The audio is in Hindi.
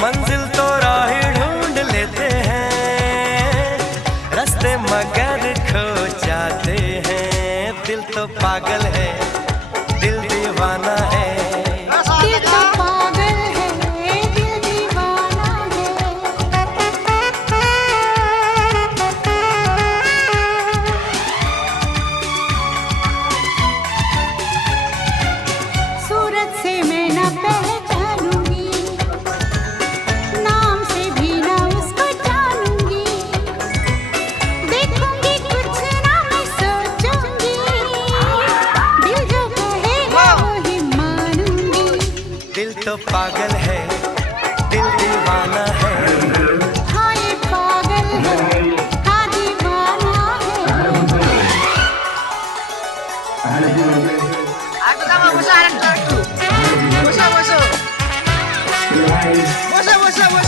मंजिल तो राही ढूंढ लेते हैं, रास्ते मगर खो जाते हैं। दिल तो पागल है, दिल दीवाना है। दिल तो पागल है, दिल दीवाना है। सूरत से मैं न पहचानूंगी, नाम से भी न उसको जानूंगी। देखूंगी कुछ ना मैं सोचूंगी, दिल जो कहेगा वही मानूंगी। दिल तो पागल है, दिल दीवाना है। हाँ ये पागल है, हाँ दीवाना है। Aku sama bosan, bosan, bosan, bosan, bosan, bosan.